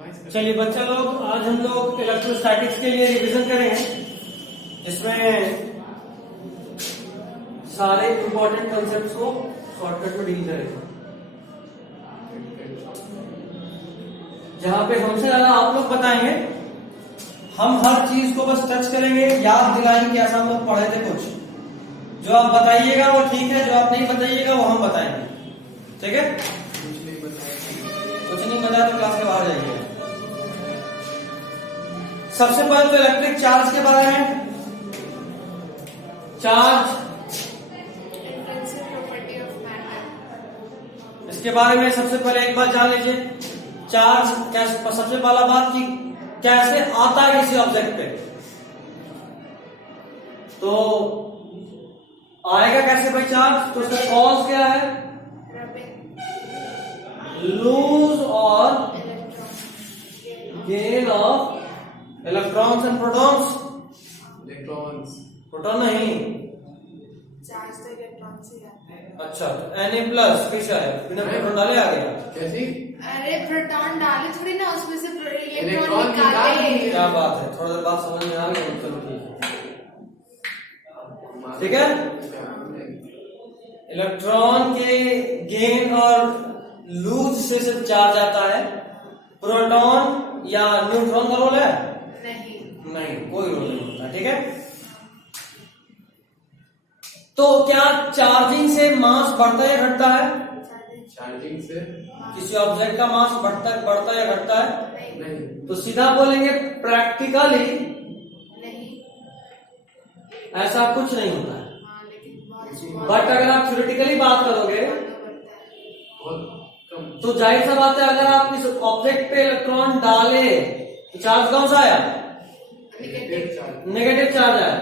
चलिए बच्चा लोग, आज हम लोग इलेक्ट्रोस्टैटिक्स के लिए रिवीजन करेंगे। इसमें सारे इंपॉर्टेंट कंसेप्ट्स को शॉर्टकट में डील करेंगे। जहां पे हमसे ज्यादा आप लोग बताएंगे, हम हर चीज को बस टच करेंगे, याद दिलाएंगे ऐसा हम लोग पढ़े थे कुछ। जो आप बताइएगा वो ठीक है, जो आप नहीं बताइएगा वो हम बताएंगे, ठीक है। कुछ नहीं बताया तो क्लास के बाहर जाइए। सबसे पहले तो इलेक्ट्रिक चार्ज के बारे में, चार्ज इसके बारे में सबसे पहले एक बात जान लीजिए। चार्ज कैसे, सबसे पहला बात कि कैसे आता है किसी ऑब्जेक्ट पे, तो आएगा कैसे भाई चार्ज, तो उसका कॉज क्या है, लूज और gain of electrons and protons. Proton नहीं, चार्ज तो इलेक्ट्रॉन से आता है। अच्छा Na प्लस किस आया, बिना प्रोटॉन डाले आ गया। कैसी? अरे प्रोटॉन डाले थोड़ी ना, उसमें से इलेक्ट्रॉन इलेक्ट्रॉन निकाले। क्या बात है, थोड़ा देर बाद समझ में आ गया। चलो ठीक है। इलेक्ट्रॉन के गेन और लूज से सिर्फ चार्ज आता है। प्रोटॉन या न्यूट्रॉन का रोल है नहीं, कोई रोल नहीं होता, ठीक है। तो क्या चार्जिंग से मास बढ़ता है घटता है? चार्जिंग से किसी ऑब्जेक्ट का मास बढ़ता है या घटता है? नहीं। तो सीधा बोलेंगे प्रैक्टिकली नहीं, ऐसा कुछ नहीं होता है। हाँ, लेकिन बट अगर आप थ्योरेटिकली बात करोगे बहुत कम। तो जाहिर सा बात है, अगर आप इस ऑब्जेक्ट पे इलेक्ट्रॉन डाले तो चार्ज कौन सा आया? नेगेटिव चार्ज आया।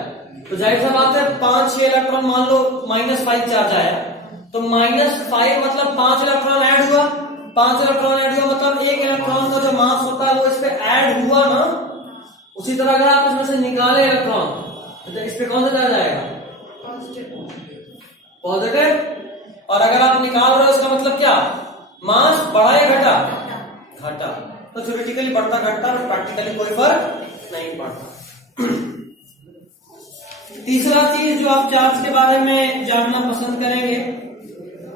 तो जाहिर सा बात है 5-6 इलेक्ट्रॉन, मान लो -5 चार्ज आया, तो -5 मतलब 5 इलेक्ट्रॉन ऐड हुआ। 5 इलेक्ट्रॉन ऐड हुआ मतलब एक इलेक्ट्रॉन का जो मास होता है वो इस पे ऐड हुआ ना। उसी तरह अगर आप इसमें से निकाले इलेक्ट्रॉन तो इस पे कौन सा चार्ज आएगा? पॉजिटिव। और अगर आप निकाल रहे हो इसका मतलब क्या, मास बढ़ा या घटा? घटा। तो थ्योरेटिकली बढ़ता घटता, और प्रैक्टिकली कोई फर्क नहीं पड़ता। तीसरा चीज जो आप चार्ज के बारे में जानना पसंद करेंगे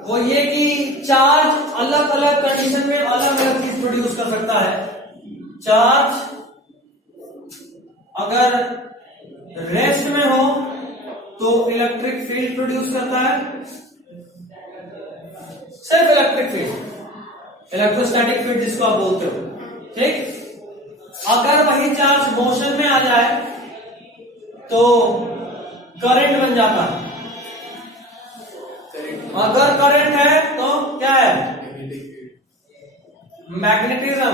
वो ये कि चार्ज अलग अलग कंडीशन में अलग अलग चीज प्रोड्यूस कर सकता है। चार्ज अगर रेस्ट में हो तो इलेक्ट्रिक फील्ड प्रोड्यूस करता है, सिर्फ इलेक्ट्रिक फील्ड, इलेक्ट्रोस्टैटिक फील्ड जिसको आप बोलते हो, ठीक। अगर वही चार्ज मोशन में आ जाए तो करंट बन जाता है। अगर करंट है तो क्या है? मैग्नेटिज्म।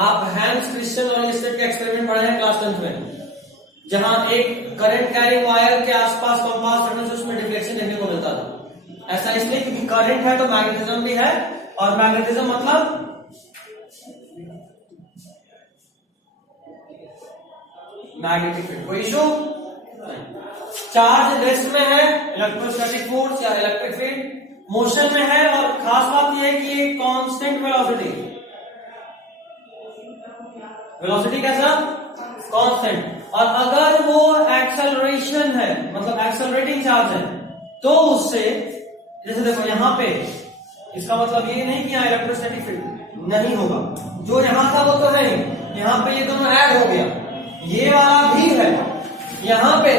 आप हैंस क्रिश्चियन लॉरेंस्टेड के एक्सपेरिमेंट पढ़े हैं क्लास 10th में, जहां एक करंट कैरिंग वायर के आसपास कंपास रखने से उसमें डिफ्लेक्शन देखने को मिलता था। ऐसा इसलिए क्योंकि करंट है तो मैग्नेटिज्म भी है, और मैग्नेटिज्म मतलब मैग्नेटिक फील्ड। कोई इशू? चार्ज रेस्ट में है, इलेक्ट्रोस्टैटिक फोर्स या इलेक्ट्रिक फील्ड मोशन में है, और खास बात यह है कि ये कांस्टेंट वेलोसिटी, वेलोसिटी कैसा? कांस्टेंट। और अगर वो एक्सेलरेशन है, मतलब एक्सेलरेटिंग चार्ज है, तो उससे, जैसे देखो यहां पे, इसका मतलब ये नहीं कि यहां इलेक्ट्रोस्टैटिक फील्ड नहीं होगा, जो यहां था वो तो है, यहां पे ये दोनों ऐड हो गया, ये वाला भी है, यहां पे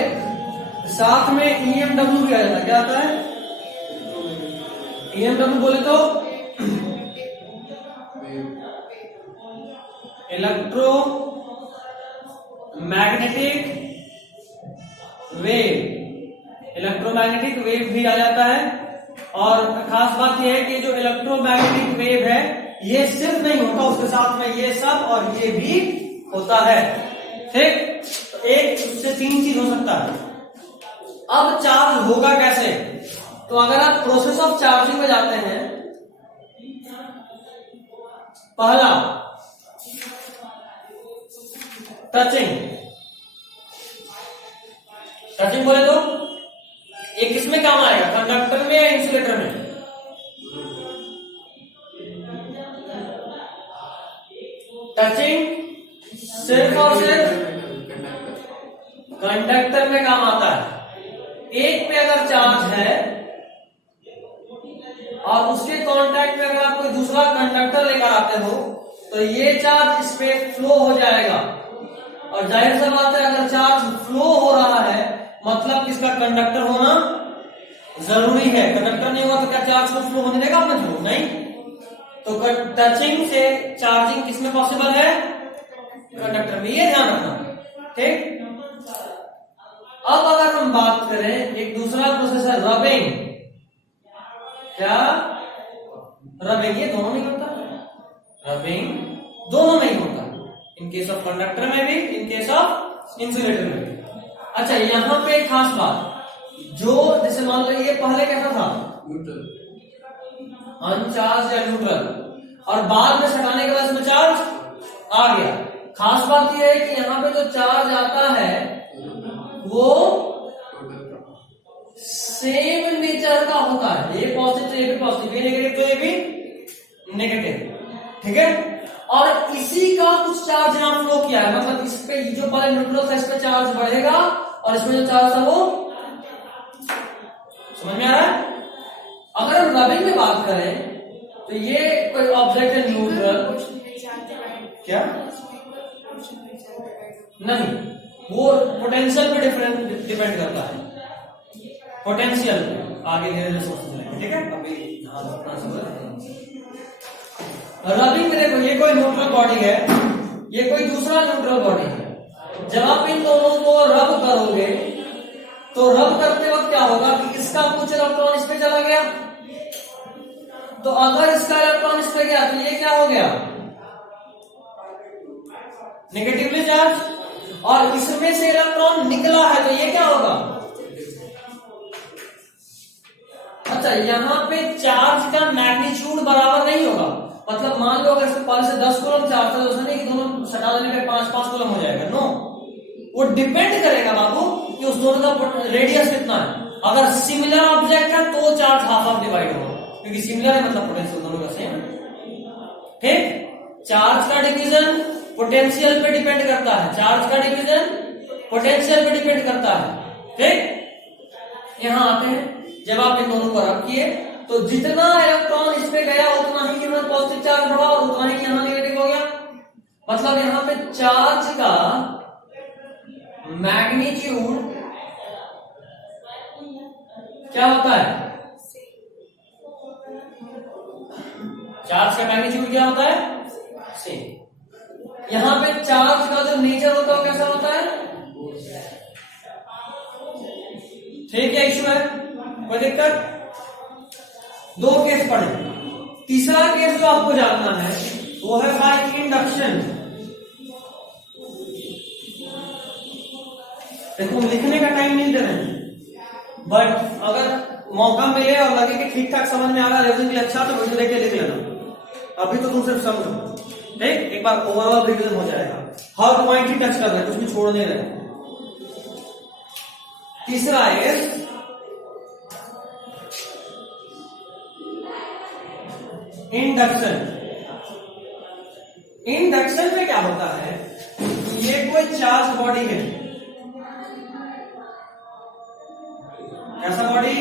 साथ में EMW भी आ जाता है। क्या आता है? EMW बोले तो electro magnetic wave, electromagnetic wave भी आ जाता है। और खास बात यह है कि जो इलेक्ट्रोमैग्नेटिक वेव है ये सिर्फ नहीं होता, उसके साथ में ये सब और ये भी होता है, ठीक। तो एक से 3 चीज हो सकता है। अब चार्ज होगा कैसे? तो अगर आप प्रोसेस ऑफ चार्जिंग में जाते हैं, पहला टचिंग। टचिंग बोले तो ये किसमें काम आएगा, कंडक्टर में या इंसुलेटर में? टचिंग सिर्फ और सिर्फ कंडक्टर में काम आता है। एक पे अगर चार्ज है और उसके कांटेक्ट में अगर आप कोई दूसरा कंडक्टर लेकर आते हो तो ये चार्ज इस पे फ्लो हो जाएगा। और जाहिर सा बात है, अगर चार्ज फ्लो हो रहा है मतलब इसका कंडक्टर होना जरूरी है। कंडक्टर नहीं होगा तो क्या चार्ज को फ्लो होने देगा अपने थ्रू? नहीं। तो टचिंग से चार्जिंग किसमें पॉसिबल है? कंडक्टर में। ये ध्यान रखना, ठीक। अब अगर हम बात करें एक दूसरा प्रोसेस है रबिंग। क्या? रबिंग। ये दोनों नहीं होता, रबिंग दोनों नहीं होता, इन केस ऑफ कंडक्टर में भी, इन केस ऑफ इंसुलेटर में भी। अच्छा, यहां पे एक खास बात, जो जैसे मान लो ये पहले कैसा था? न्यूट्रल, अनचार्ज या न्यूट्रल, और बाद में सटाने के बाद इसमें चार्ज आ गया। खास बात यह है कि यहाँ पे जो चार्ज आता है वो सेम नेचर का होता है। ये पॉजिटिव तो ये भी पॉजिटिव, ये नेगेटिव तो ये भी नेगेटिव, ठीक है। और इसी का कुछ चार्ज यहाँ फ्लो किया है, मतलब इस पे जो पहले न्यूट्रल था इस पे चार्ज बढ़ेगा और इसमें जो चार्ज था वो, समझ में आ रहा है? अगर हम रबिंग में बात करें तो ये कोई ऑब्जेक्ट है न्यूट्रल, क्या नहीं, वो पोटेंशियल पे डिपेंड करता है, पोटेंशियल पे। आगे धीरे धीरे सोचते चलेंगे, ठीक है। अभी रबिंग में देखो, ये कोई न्यूट्रल बॉडी है, ये कोई दूसरा न्यूट्रल बॉडी है। जब आप इन दोनों को रब करोगे तो रब करते वक्त क्या होगा कि इसका कुछ इलेक्ट्रॉन इस पे चला गया, तो अगर इसका इलेक्ट्रॉन इस पे गया तो ये क्या हो गया? Negatively charge. और इसमें से इलेक्ट्रॉन निकला है तो ये क्या होगा? अच्छा, यहां पे चार्ज का मैग्नीट्यूड बराबर नहीं होगा। मतलब मान लो अगर इसके पास से 10 कूलम चार्ज है तो उसने नहीं कि दोनों सटा देने पे 5-5 कूलम हो जाएगा। नो, वो डिपेंड करेगा बाबू कि उस दोनों का रेडियस कितना है। अगर सिमिलर ऑब्जेक्ट है तो चार्ज हाफ हाफ डिवाइड होगा, क्योंकि सिमिलर है मतलब पोटेंशियल दोनों का सेम, ठीक। चार्ज का डिवीजन पोटेंशियल पे डिपेंड करता है, चार्ज का डिवीजन पोटेंशियल पे डिपेंड करता है, ठीक। यहां आते हैं, जब आप इन दोनों को रब किए तो जितना इलेक्ट्रॉन इस पे गया उतना ही यहाँ पॉजिटिव चार्ज बढ़ा और उतना ही यहाँ नेगेटिव हो गया। मतलब यहाँ पे चार्ज का मैग्नीट्यूड क्या होता है? चार्ज का मैग्नीट्यूड क्या होता है? सेम। यहां पे चार्ज का जो नेचर होता है वो कैसा होता है? ठीक है, इश्यू है, कोई दिक्कत? 2 केस पढ़े। तीसरा केस जो आपको जानना है वो है बाय इंडक्शन। देखो, लिखने का टाइम नहीं दे रहे हैं, बट अगर मौका मिले और लगे कि ठीक ठाक समझ में आ रहा है रिविजन के लिए अच्छा, तो वीडियो देख के लिख लेना। अभी तो तुम सिर्फ समझो, ठीक। एक बार ओवरऑल रिविजन हो जाएगा, हर पॉइंट ही टच कर रहे, कुछ भी छोड़ नहीं रहे। तीसरा है इंडक्शन। इंडक्शन में क्या होता है, ये कोई चार्ज बॉडी है, कैसा बॉडी?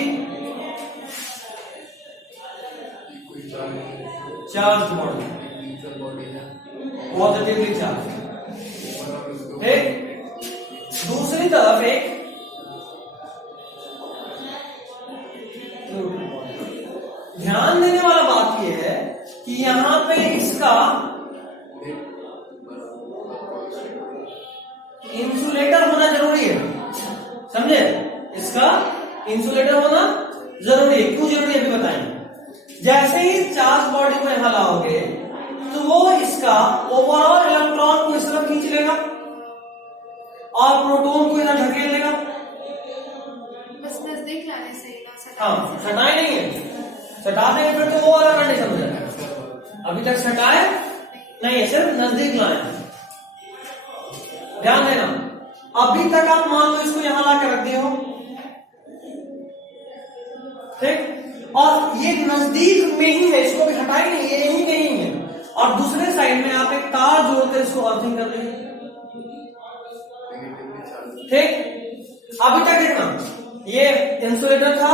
चार्ज बॉडी, बॉडी है पॉजिटिवली चार्ज, ठीक। दूसरी तरफ एक ध्यान देने वाला बात यह है कि यहां पे इसका इंसुलेटर होना जरूरी है, समझे? इसका इंसुलेटर होना जरूरी है। क्यों जरूरी है अभी बताएंगे। जैसे ही चार्ज बॉडी को यहां लाओगे तो वो इसका ओवरऑल इलेक्ट्रॉन को इस तरफ खींच लेगा और प्रोटॉन को इधर ढकेल लेगा। बस नजदीक लाने से ही ना सटा। हाँ, सटाए नहीं है, सटा देंगे फिर तो वो वाला कंडीशन हो जाएगा। अभी तक सटाए नहीं है, सिर्फ नजदीक लाए। ध्यान देना, अभी तक आप मान लो इसको यहां ला के रख दिए हो, ठीक, और ये नजदीक में ही है, इसको भी हटाए नहीं, ये यहीं कहीं है। और दूसरे साइड साइड में आप एक तार जोड़कर इसको अर्थिंग कर देंगे। ठीक, अभी तक देखना ये इंसुलेटर था।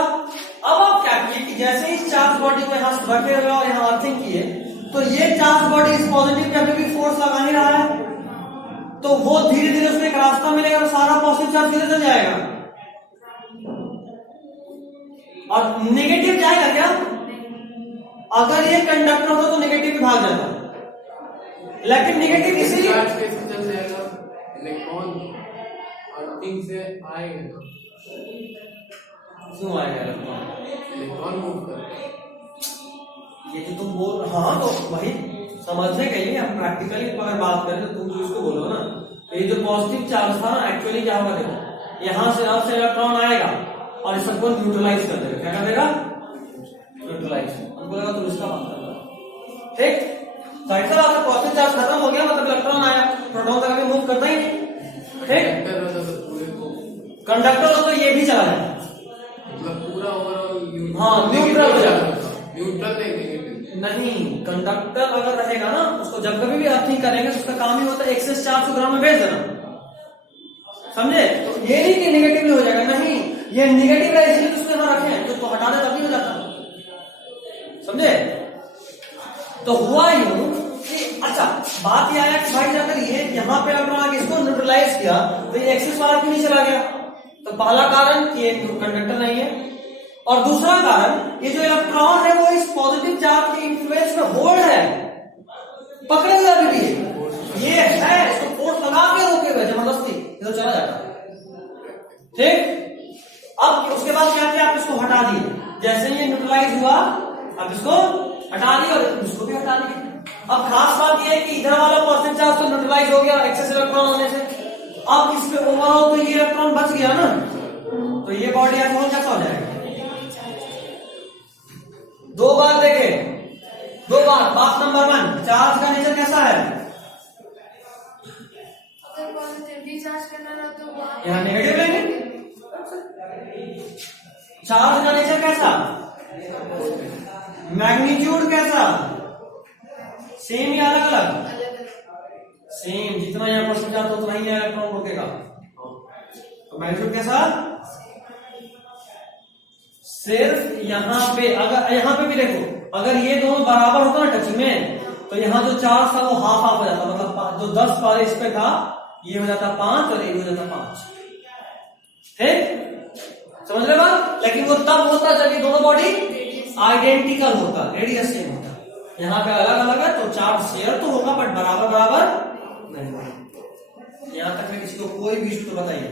अब आप क्या किए कि जैसे ही चार्ज बॉडी को यहां रखे हुए और यहां अर्थिंग किए तो ये चार्ज बॉडी इस पॉजिटिव पे अभी भी फोर्स लगा ही रहा है, तो वो धीरे धीरे उसमें एक रास्ता मिलेगा तो सारा पॉजिटिव चार्ज किधर चल जाएगा और नेगेटिव जाएगा क्या? अगर ये कंडक्टर होता तो नेगेटिव भी भाग जाता, लेकिन नेगेटिव इसीलिए चार्ज कैसे चल जाएगा? इलेक्ट्रॉन अर्थिंग से आएगा, क्यों आएगा इलेक्ट्रॉन? इलेक्ट्रॉन मूव कर, ये जो तुम बोल, हाँ तो वही समझने के लिए हम प्रैक्टिकली अगर बात करें तो तुम जो इसको बोलो ना, तो ये जो पॉजिटिव चार्ज था ना एक्चुअली क्या होगा देखो, यहां से अब से इलेक्ट्रॉन आएगा और इस सबको न्यूट्रलाइज कर देगा। क्या कर देगा? न्यूट्रलाइज। हमको लगा तुम इसका बात कर रहे हो। ठीक, तो ऐसा बात है पॉजिटिव चार्ज खत्म हो गया मतलब इलेक्ट्रॉन आया, प्रोटॉन तक मूव करता ही नहीं। ठीक, कंडक्टर हो तो ये भी चला जाए, मतलब पूरा ओवरऑल हाँ न्यूट्रल हो जाएगा। न्यूट्रल नहीं, कंडक्टर अगर रहेगा ना उसको जब कभी भी अर्थिंग करेंगे तो उसका काम ही होता है एक्सेस चार्ज को ग्राउंड में भेज देना, समझे? तो ये नहीं कि नेगेटिव हो जाएगा, नहीं, ये नेगेटिव है इसलिए तो उसको यहां रखे हैं, तो हटा दे तभी हो जाता, समझे? तो हुआ यूं कि अच्छा बात यह आया कि भाई अगर ये यहां पे अगर इसको न्यूट्रलाइज किया तो ये एक्सेस वाला क्यों नहीं चला गया? तो पहला कारण कि ये कंडक्टर नहीं है, और दूसरा कारण ये जो इलेक्ट्रॉन है वो इस पॉजिटिव चार्ज के इन्फ्लुएंस में होल्ड है, पकड़े हुए अभी भी ये है, इसको फोर्स लगा के रोके हुए जबरदस्ती इधर चला जाता है। ठीक, अब उसके बाद क्या किया? आप इसको हटा दिए, जैसे ये न्यूट्रलाइज हुआ अब इसको हटा दिया और इसको भी हटा दिया। अब खास बात यह है कि इधर वाला पॉजिटिव चार्ज तो न्यूट्रलाइज हो गया एक्सेस इलेक्ट्रॉन होने से, अब इसमें ओवरऑल तो ये इलेक्ट्रॉन बच गया ना, तो ये बॉडी एटॉम कैसा हो जाएगा? दो बार देखे, दो बार। बात नंबर 1, चार्ज का नेचर कैसा है? अगर पॉजिटिव चार्ज करना ना तो वहाँ यहाँ नेगेटिव लेंगे। चार्ज का नेचर कैसा? मैग्नीट्यूड कैसा? सेम या अलग अलग? अलग अलग। सेम, जितना यहाँ पर समझा तो उतना ही इलेक्ट्रॉन रोकेगा। तो मैग्नीट्यूड कैसा? सिर्फ यहाँ पे, अगर यहाँ पे भी देखो अगर ये दोनों बराबर होता ना टचिंग में तो यहाँ जो चार्ज था वो हाफ हाफ हो जाता, मतलब जो 10 पहले इस पे था ये हो जाता 5 और ये हो जाता 5। ठीक, समझ रहे बात? लेकिन वो तब होता जब ये दोनों बॉडी आइडेंटिकल होता, रेडियस सेम होता। यहाँ पे अलग अलग है तो चार्ज शेयर तो होगा बट बराबर बराबर नहीं। यहाँ तक में किसी को कोई भी इशू तो बताइए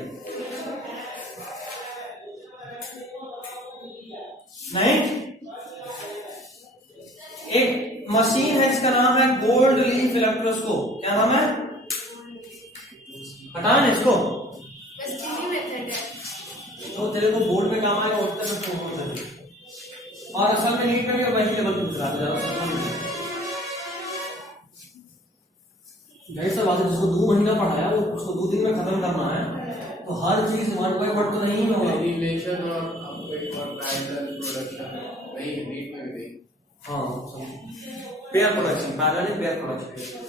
नहीं। एक मशीन है जिसका नाम है गोल्ड लीफ इलेक्ट्रोस्कोप। क्या नाम है? हटाए ना इसको, बस यही मेथड है तो तेरे को बोर्ड में काम आएगा उतना में फोन कर दे। और असल में नीट में भी वही लेवल पे गुजरा दे। यही सब बात है, जिसको 2 महीना पढ़ाया वो उसको 2 दिन में खत्म करना है, तो हर चीज 1 बाय 1 तो नहीं होगा। एनिमेशन और पैरेलल प्रोडक्शन नहीं, नीट में भी हाँ, pair production, parallel pair production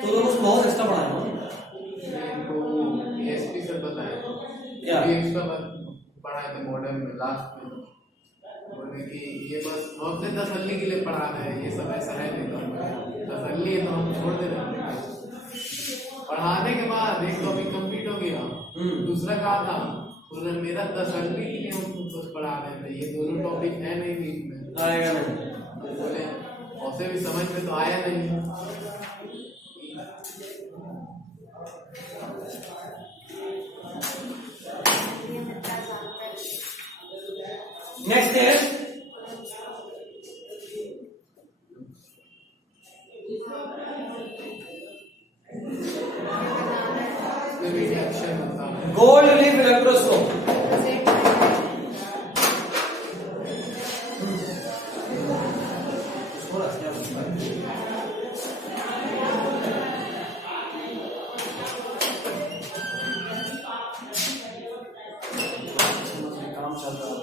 तो लोग उसको बहुत एक्स्ट्रा पढ़ाया ना। तो पीएसपी से बताया क्या एक्स्ट्रा पढ़ाए थे मॉडल में लास्ट में, बोले कि ये बस हमसे तसल्ली के लिए पढ़ा है, ये सब ऐसा है नहीं, तो तसल्ली है तो हम छोड़ दे रहे हैं। पढ़ाने के बाद एक टॉपिक कंप्लीट हो गया, दूसरा कहा था उन्होंने मेरा तसल्ली के लिए हम कुछ पढ़ा रहे थे, ये दोनों टॉपिक है नहीं बीच में, आएगा नहीं, बोले उसे भी समझ में तो आया नहीं। नेक्स्ट है गोल्ड लीफ इलेक्ट्रोस्कोप। काम चल रहा है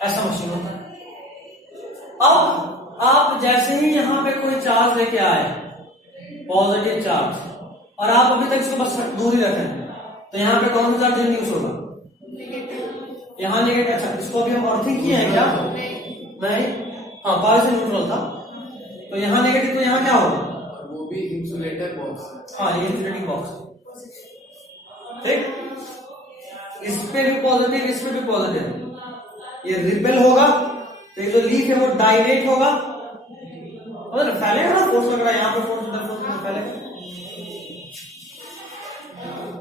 ऐसा मशीन होता है। अब आप जैसे ही यहां पे कोई चार्ज लेके आए, पॉजिटिव चार्ज, और आप अभी तक इसको बस दूर ही रखें, तो यहाँ पे कौन सा चार्ज इंड्यूस होगा? यहाँ नेगेटिव। अच्छा, इसको अभी हम अर्थिंग किए हैं क्या? नहीं। हाँ, पावर से न्यूट्रल था, तो यहाँ नेगेटिव, तो यहाँ क्या होगा? और वो भी इंसुलेटर बॉक्स। हाँ, ये इंसुलेटिंग बॉक्स, ठीक। इस पे भी पॉजिटिव, इस पे भी पॉजिटिव, ये रिपेल होगा, तो ये जो लीफ है वो डायलेट होगा, मतलब फैलेगा ना, फोर्स लग रहा है यहाँ पे, फोर्स इधर, फोर्स फैलेगा।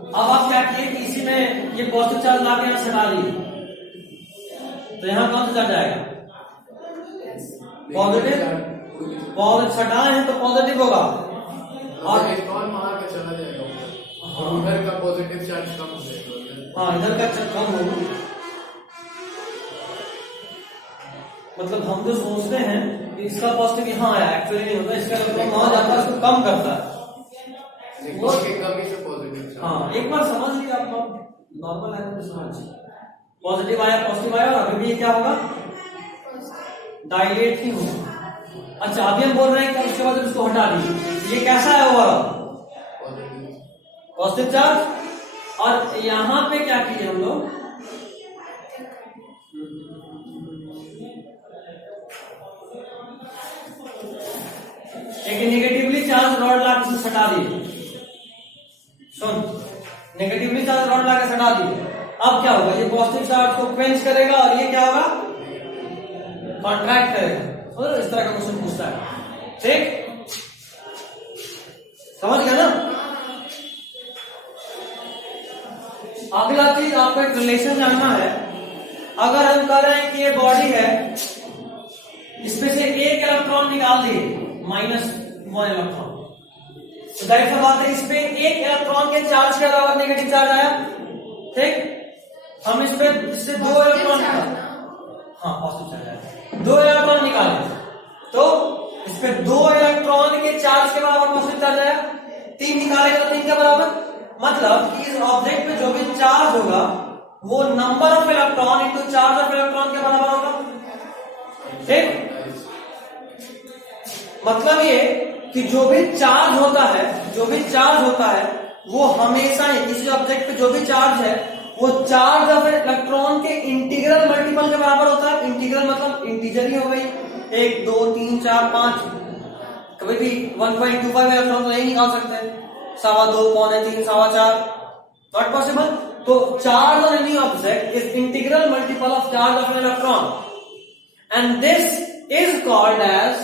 अब आप क्या किए कि इसी में ये पॉजिटिव चार्ज ला के यहाँ से डाल दिए, तो यहाँ कौन सा चार्ज आएगा? पॉजिटिव। पॉजिटिव हटाए हैं तो पॉजिटिव होगा, और इलेक्ट्रॉन वहां पे चला जाएगा और उधर का पॉजिटिव चार्ज कम हो जाएगा। हाँ, इधर का चार्ज कम होगा। मतलब हम जो सोचते हैं कि इसका पॉजिटिव यहाँ आया, एक्चुअली नहीं होता, इसका इलेक्ट्रॉन वहां जाता है, इसको कम करता है। वो के कमी से पॉजिटिव। हाँ, एक बार समझ लिया आप, नॉर्मल है तो समझ, पॉजिटिव आया, पॉजिटिव आया, और अभी ये क्या होगा? डायलेट ही होगा। अच्छा, अभी हम बोल रहे हैं कि उसके बाद इसको हटा दीजिए, ये कैसा है ओवरऑल? Positive charge. और यहां पे क्या किए हम लोग? एक नेगेटिवली चार्ज रॉड ला के हटा दिए, सुन, नेगेटिवली चार्ज रॉड ला के हटा दिए। अब क्या होगा? ये पॉजिटिव चार्ज को क्वेंच करेगा, और ये क्या होगा? कॉन्ट्रैक्ट करेगा। तो इस तरह का क्वेश्चन पूछता है, ठीक, समझ गया ना? अगला चीज आपको एक रिलेशन जानना है। अगर हम कह रहे हैं कि ये बॉडी है, इसमें से एक इलेक्ट्रॉन निकाल दिए, -1 इलेक्ट्रॉन, तो जाहिर सी बात है इस पे एक इलेक्ट्रॉन के चार्ज के बराबर नेगेटिव चार्ज आया, ठीक। हम इस पे इससे 2 इलेक्ट्रॉन निकाले, हाँ पॉजिटिव चार्ज आया, 2 इलेक्ट्रॉन निकाले, तो इस पे 2 इलेक्ट्रॉन के चार्ज के बराबर पॉजिटिव चार्ज आया, 3 निकालेगा तो 3 के बराबर, मतलब कि इस ऑब्जेक्ट पे जो भी चार्ज होगा वो number of electron into charge of electron के बराबर होगा, ठीक। मतलब ये कि जो भी चार्ज होता है वो हमेशा ही किसी ऑब्जेक्ट पे जो भी चार्ज है वो चार्ज ऑफ इलेक्ट्रॉन के इंटीग्रल मल्टीपल के बराबर होता है। इंटीग्रल मतलब इंटीजर ही हो गई, 1 2 3 4 5, कभी भी 1.25 इलेक्ट्रॉन तो नहीं निकाल सकते, 2.25 पौने 3 4.25, नॉट पॉसिबल। तो charge on any object is integral multiple of charge of an electron, and this is called as,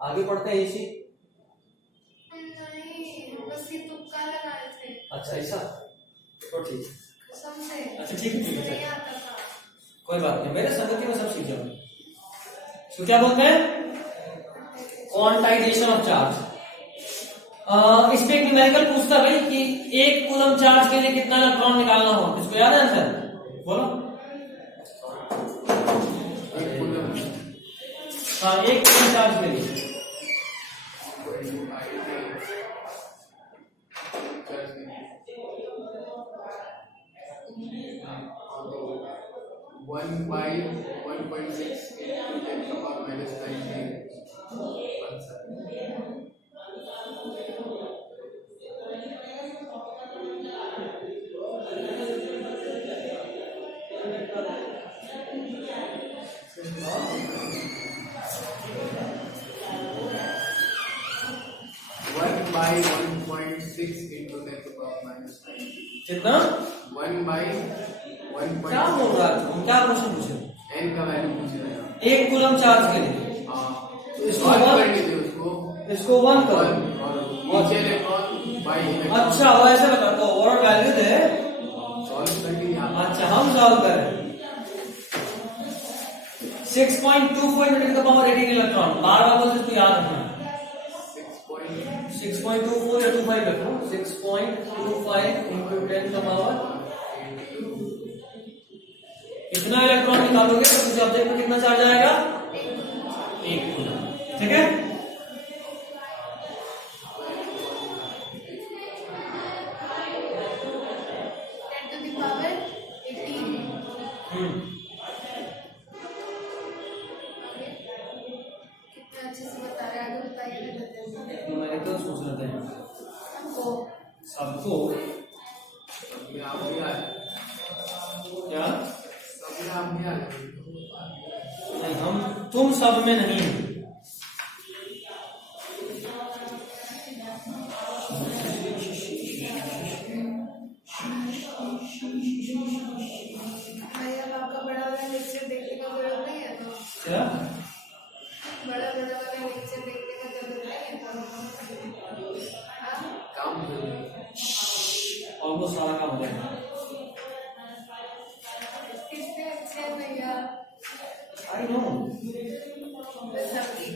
आगे पढ़ते हैं इसी। नहीं, बस ये तुक्का लगाए थे। अच्छा ऐसा, तो ठीक, समझे? अच्छा ठीक है, ठीक है, नहीं आता था। कोई बात नहीं, मेरे संगति में सब सीख जाओ। इसको क्या बोलते हैं? Quantization of charge. इसमें एक न्यूमेरिकल पूछता भाई कि 1 कूलम चार्ज के लिए कितना इलेक्ट्रॉन निकालना हो, इसको याद है आंसर? बोलो। हाँ, 1 कूलम चार्ज के लिए 1/1.6 into 10 to the power -19 1/1.6 into 10 to the power -19। कितना? 1/1. क्या बोल रहा है? हम क्या क्वेश्चन पूछे? n का वैल्यू पूछ रहे हैं। 1 कूलम चार्ज के लिए, हाँ, तो इसको 1 1 कर दीजिए उसको, इसको 1 करो। और नीचे इलेक्ट्रॉन बाई इलेक्ट्रॉन। अच्छा, वो ऐसे बता दो, ओवरऑल वैल्यू दे। सॉल्व कर दीजिए आप। अच्छा, हम सॉल्व करें। 6.24 into 10 to the power 18 electron, बार बोलते इसको याद रखना। 6.24 या 25 रखो, 6.25 into 10 to the power, इतना इलेक्ट्रॉन निकालोगे तो किसी ऑब्जेक्ट में कितना चार्ज आएगा? 1 कूलम, ठीक है। में आप भी आए, क्या सब में आप भी आए। नहीं, हम तुम सब में नहीं हैं। भैया आपका बड़ा वाला लेक्चर देखने का जरूरत नहीं है तो क्या बड़ा वाला लेक्चर देखने का जरूरत नहीं है तो हाँ? काम कर रहे हैं। ऑलमोस्ट सारा काम हो गया। कितने अच्छे हैं भैया आई नो सबकी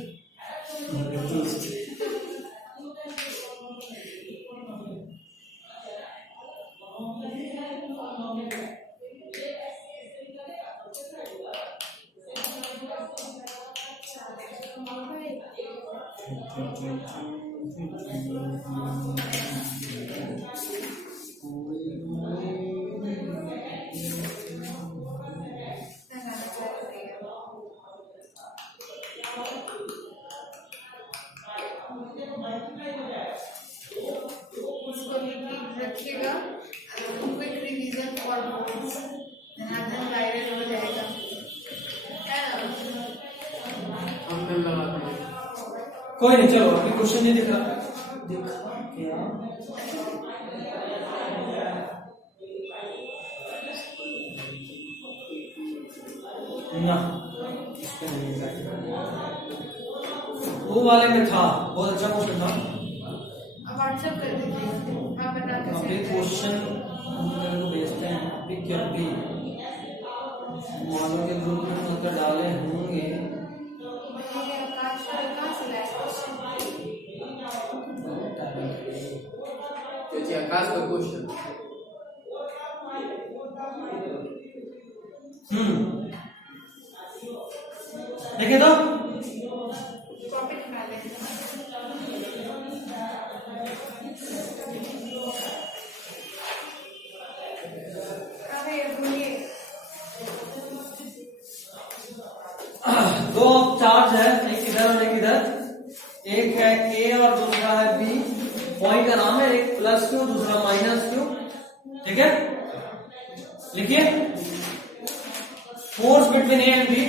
उसको रखिएगा क्विक रिवीजन फॉर बोर्ड्स आधा वायरल हो जाएगा क्या हम दिल लगाते हैं। कोई नहीं, चलो अभी क्वेश्चन नहीं दिखा क्या ना, इस पे नहीं दिखा। वो वाले में था, बहुत अच्छा क्वेश्चन था। अब व्हाट्सएप कर दीजिए आप बना के अभी send क्वेश्चन हम मेरे को भेजते हैं अभी क्या अभी मानो के ग्रुप में मतलब डाले होंगे। करेंगे। आकाश कहाँ से लाए क्वेश्चन जी आकाश का क्वेश्चन देखिए तो कॉपी निकाले अरे बोलिए दो चार्ज है, एक इधर और एक इधर। एक है ए और दूसरा है बी। पॉइंट का नाम है, एक प्लस क्यू दूसरा माइनस क्यू। ठीक है, लिखिए force between A and B.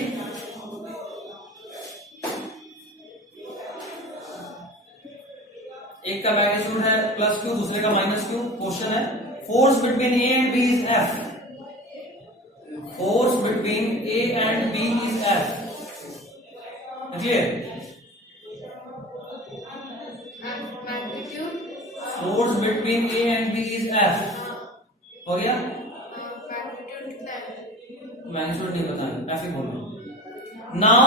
एक का मैग्नीट्यूड है प्लस क्यू दूसरे का माइनस क्यू। क्वेश्चन है force between A and B is F. Force between A and B is F. देखिए magnitude force between A and B is F. हो गया, magnitude कितना है मैग्नीट्यूड नहीं बताया, एफ ही बोलना। Now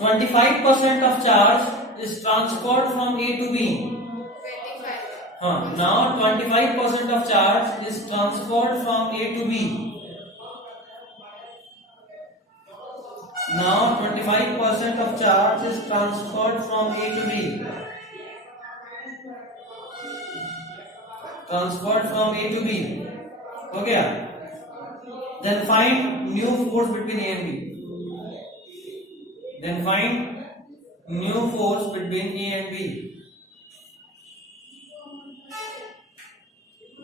25% of charge is transferred from A to B. 25 हाँ, now 25% of charge is transferred from A to B. Now 25% of charge is transferred from A to B. Transferred from A to B. हो गया? Then find new force between A and B. Then find new force between A and B.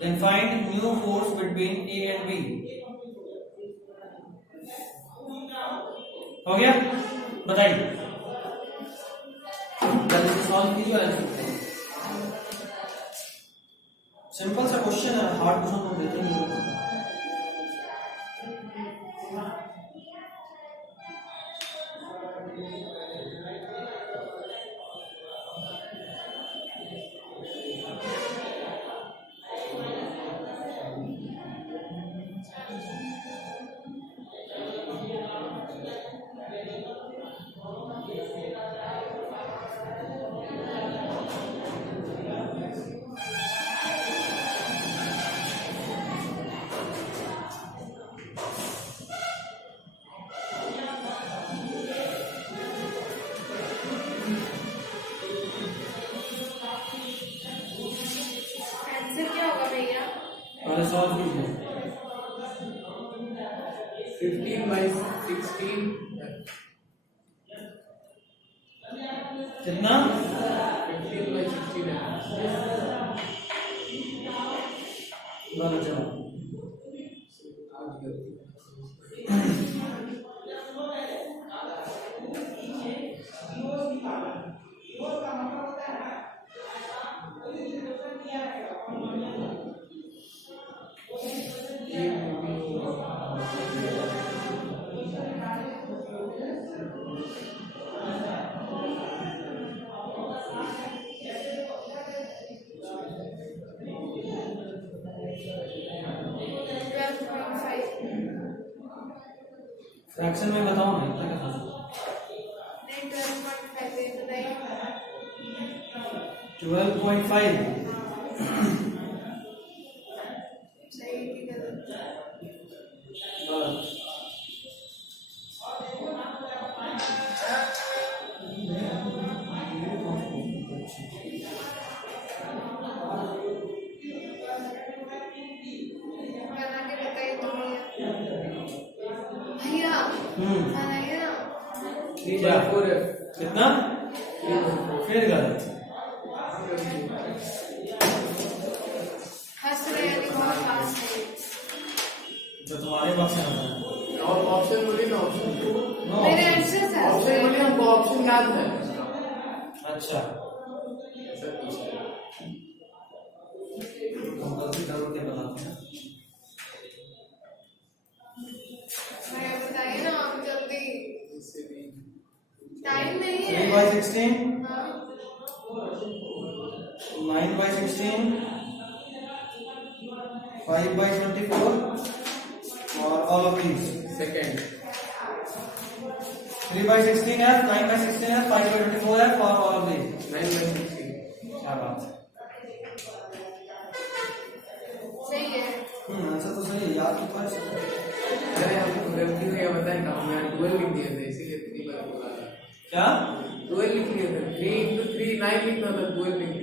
Then find new force between A and B. हो गया? बताइए। जल्दी से solve कीजिए answer. Simple सा question है, हार्ड क्वेश्चन तो देते नहीं हो। आंसर क्या होगा भैया पहले सॉल्व कीजिए। 15/16 कितना? 15/16 है। दोनों चलो। फ्रैक्शन में बताओ ना इतना क्या था? नहीं 12.5 है तो नहीं 12.5 सही की गलत बस। बना के बताइए तो भैया बनाइए ना 3/4 है। कितना? फिर गलत। हंस रहे हैं बहुत फास्ट है जो तुम्हारे बक्से में है। और ऑप्शन बोलिए ना, ऑप्शन नो। मेरे आंसर है ऑप्शन बोलिए, हमको ऑप्शन याद है। अच्छा ऐसा कुछ है। तुम गलती करो के बताते हैं। मैं बताइए ना आप जल्दी इससे भी टाइम नहीं 3 है by 16, हाँ 9 by 16, 5 by 24 और all of these। Second 3 by 16 है, 9 by 16 है, 5 by 24 है और all of these। 9/16। क्या बात है। सही है आंसर तो सही है, याद तो था इसका। अरे हमको गलती से बताए ना, मैं 12 लिख दिए थे इसीलिए 3 बार बोला था। क्या? 12 लिख लिए थे, 3 into 3 9 लिखना था, 12 लिख दिए।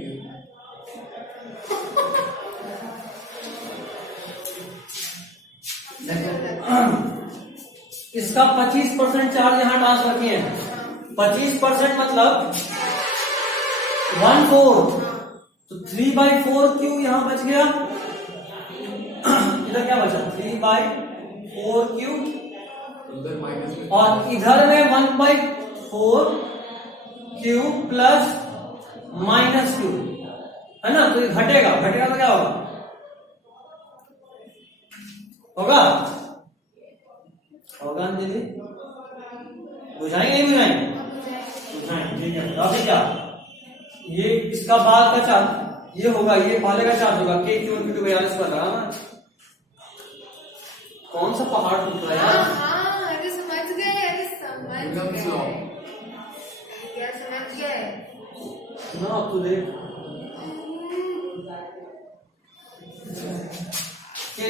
इसका 25% चार्ज यहाँ ट्रांसफर किए हैं। 25% मतलब 1/4, तो 3/4 क्यों यहाँ बच गया? इधर क्या बचा? 3/4 क्यू उधर माइनस में और इधर में 1/4 क्यू प्लस माइनस क्यू है ना, तो ये घटेगा। घटेगा तो क्या होगा? होगा होगा अंजलि? बुझाएंगे नहीं बुझाएंगे? बुझाएंगे। ठीक है, तो अभी क्या ये इसका बाद का चार्ज ये होगा, ये पहले का चार्ज होगा के क्यू क्यू 42 पर लगा ना। कौन सा पहाड़ टूट रहा है हाँ यार? हाँ अरे समझ गए Newton's law। क्या समझ गए ना अब तू देख के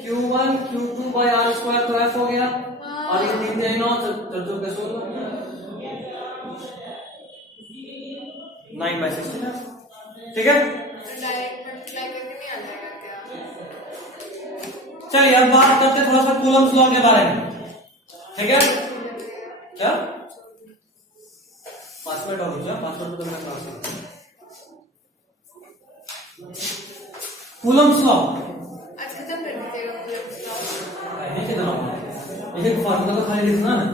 Q1 Q2 by R square तो F हो गया और ये 3 3 9 तो कैसे होगा? 9 by 16 है। ठीक है, डायरेक्ट मल्टीप्लाई करके नहीं आ जाएगा क्या चलिए अब बात करते हैं थोड़ा सा कूलम्स लॉ के बारे में। ठीक है, क्या 5 मिनट और रुक जाओ, 5 मिनट तो मैं क्लास करता हूं। कूलम्स लॉ अच्छा जब कर दीजिएगा है कितना होगा? एक फार्मूला तो खाली लिखना ना।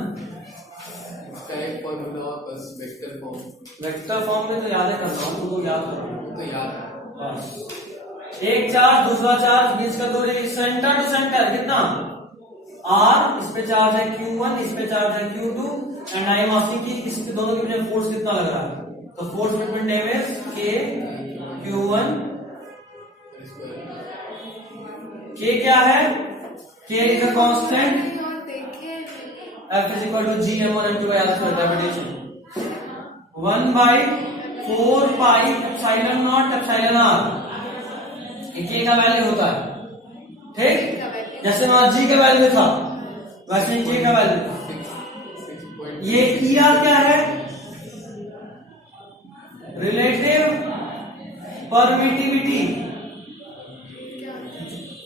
इसका एक फॉर्मूला और बस वेक्टर फॉर्म, वेक्टर फॉर्म में तो याद है करना, तुमको याद करो वो तो याद है। बस। एक चार्ज दूसरा चार्ज बीच का दूरी सेंटर टू सेंटर कितना R, इस पे चार्ज है Q1, इस पे चार्ज है Q2 and I am asking कि इस दोनों के बीच फोर्स कितना लग रहा है। तो force between them is K Q1। K क्या है? K इज अ कांस्टेंट, और देखिए F is equal to G/m1 m2 by R square gravitation 1/4 pi epsilon naught epsilon r। K का वैल्यू होता है, ठीक? जैसे वहां G का वैल्यू था वैसे K का वैल्यू था। ये ER क्या है? Relative permittivity.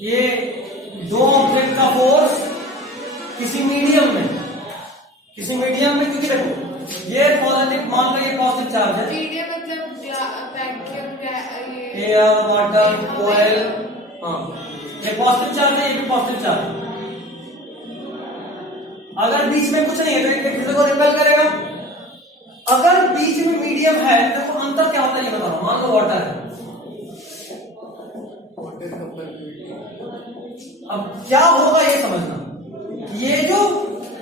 ये दो ऑब्जेक्ट का फोर्स किसी मीडियम में क्योंकि देखो ये पॉजिटिव, मान लो ये पॉजिटिव चार्ज है, मीडियम मतलब वैक्यूम एयर वाटर ऑयल हाँ, ये पॉजिटिव चार्ज है, ये भी पॉजिटिव चार्ज है। अगर बीच में कुछ नहीं है तो एक दूसरे को रिपेल करेगा। अगर बीच में मीडियम है तो अंतर क्या होता है ये बता रहा हूं। मान लो वाटर है, अब क्या होगा ये समझना। ये जो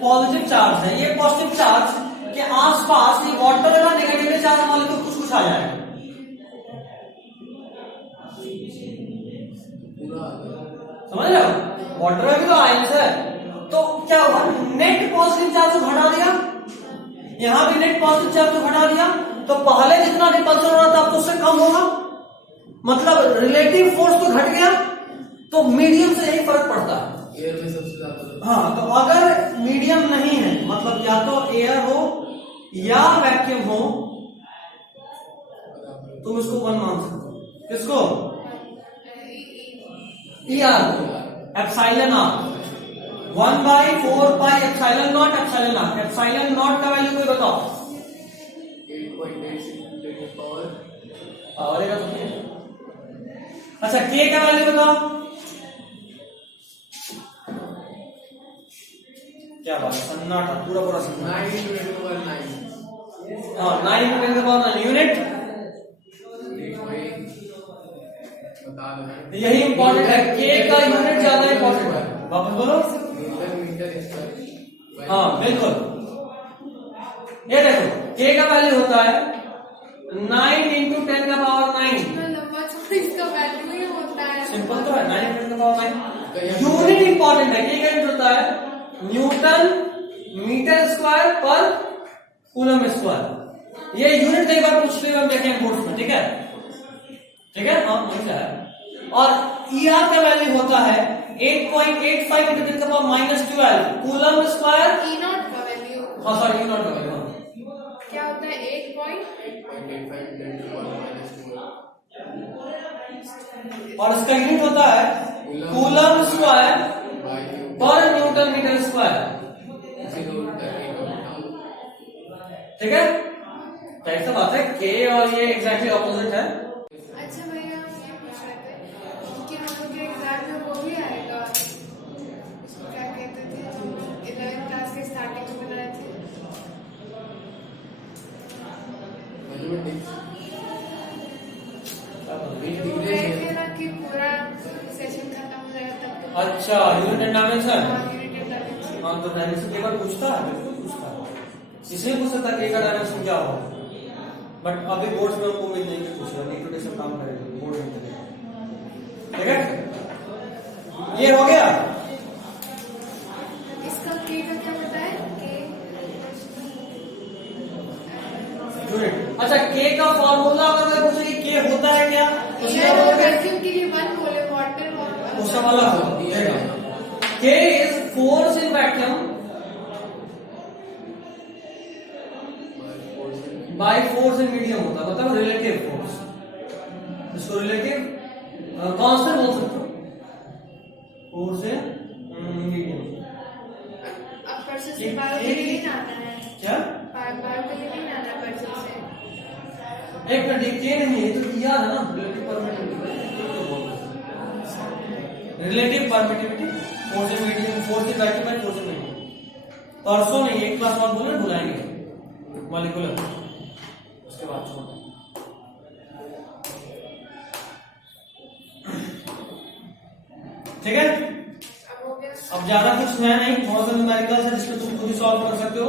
पॉजिटिव चार्ज है, ये पॉजिटिव चार्ज के आसपास ये वाटर का नेगेटिव चार्ज मॉलिक्यूल कुछ कुछ आ जाएगा। समझ रहे हो, वाटर में भी तो आयंस है, तो क्या होगा, नेट पॉजिटिव चार्ज को घटा दिया, यहां भी नेट पॉजिटिव चार्ज को घटा दिया, तो पहले जितना रिपल्सन हो रहा था अब तो उससे कम होगा, मतलब रिलेटिव फोर्स तो घट गया। तो मीडियम से यही फर्क पड़ता है। एयर में सबसे ज्यादा। हाँ, तो अगर मीडियम नहीं है, मतलब या तो एयर हो या वैक्यूम हो, तुम इसको वन मान सकते हो। किसको? ER को, epsilon R, 1/4 pi epsilon naught epsilon R. Epsilon naught का वैल्यू कोई बताओ। 8.86 पावर का तो अच्छा, K का वैल्यू बताओ। क्या बात है, सन्नाटा, पूरा पूरा सन्नाटा। 9 × 10⁹ हाँ, 9 × 10⁹ यूनिट। बता दो, यही इंपॉर्टेंट है, K का यूनिट ज्यादा इंपॉर्टेंट है। वापस बोलो। Metre square. हाँ बिल्कुल, ये देखो K का वैल्यू होता है 9 × 10⁹। इतना लंबा चौड़ा इसका वैल्यू ही होता है। सिंपल तो है, 9 × 10⁹। यूनिट इंपॉर्टेंट है। K का यूनिट होता है न्यूटन मीटर स्क्वायर पर कूलम स्क्वायर। ये यूनिट कई बार पूछते हुए हम देखें बोर्ड में, ठीक है, ठीक है। हाँ वही है। और ER का वैल्यू होता है 8.85 × 10⁻12 कूलम स्क्वायर। E0 का वैल्यू, हाँ सॉरी, E0 का वैल्यू क्या होता है? 8.85 और इसका यूनिट होता है कूलम स्क्वायर पर न्यूटन मीटर स्क्वायर, ठीक है। टाइप से बात है, K और ये एग्जैक्टली ऑपोजिट है। अच्छा भैया, ये पूछ रहे थे कि हम लोग के एग्जाम में वो भी आएगा, उसको क्या कहते थे, 11th क्लास के स्टार्टिंग में बनाए थे, वो कह थे ना कि पूरा सेशन खत्म हो जाएगा तब तो। अच्छा, unit and dimension. Unit dimension. हाँ, तो डायमेंशन के बार पूछता है, बिल्कुल पूछता है, इसलिए पूछ सकता है K का डायमेंशन क्या होगा। बट अभी बोर्ड्स में हमको उम्मीद नहीं कि पूछेगा, नहीं तो सब काम करेगा बोर्ड में करेगा, ठीक है। ये हो गया। इसका K का क्या बताया? यूनिट। अच्छा, K का फॉर्मूला अगर मैं पूछे कि K होता है क्या, तो सीधा बोलोगे वैक्यूम के लिए 1 बोले, वाटर और उसका वाला हो K is force in vacuum by force in medium होता है, मतलब रिलेटिव फोर्स। इसको रिलेटिव कांस्टेंट बोल सकते हो, फोर्स इन मीडियम। अब परसेंट से बायो के लिए नहीं आना है, क्या बायो के लिए नहीं आना परसेंट से। एक मिनट, K नहीं है तो दिया है ना, relative permittivity. Relative permittivity, force in medium, force in vacuum and force in medium. परसों नहीं, एक क्लास बाद बोले भुलाएंगे मॉलिक्यूलर, उसके बाद छोड़। ठीक है, अब हो गया। अब ज्यादा कुछ है नहीं, थोड़ा सा न्यूमेरिकल है जिसमें तुम खुद ही सॉल्व कर सकते हो।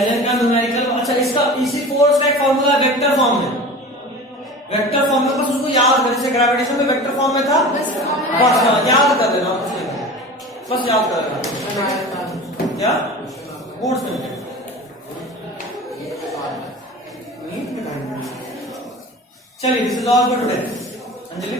एलन का न्यूमेरिकल। अच्छा, इसका इसी फोर्स का एक फॉर्मूला वेक्टर फॉर्म में, वेक्टर फॉर्म में, बस उसको याद कर, जैसे ग्रेविटेशन में वेक्टर फॉर्म में था, बस याद कर देना, कुछ नहीं, बस याद कर देना। क्या कोर्स में चलिए, this is all for today. Anjali.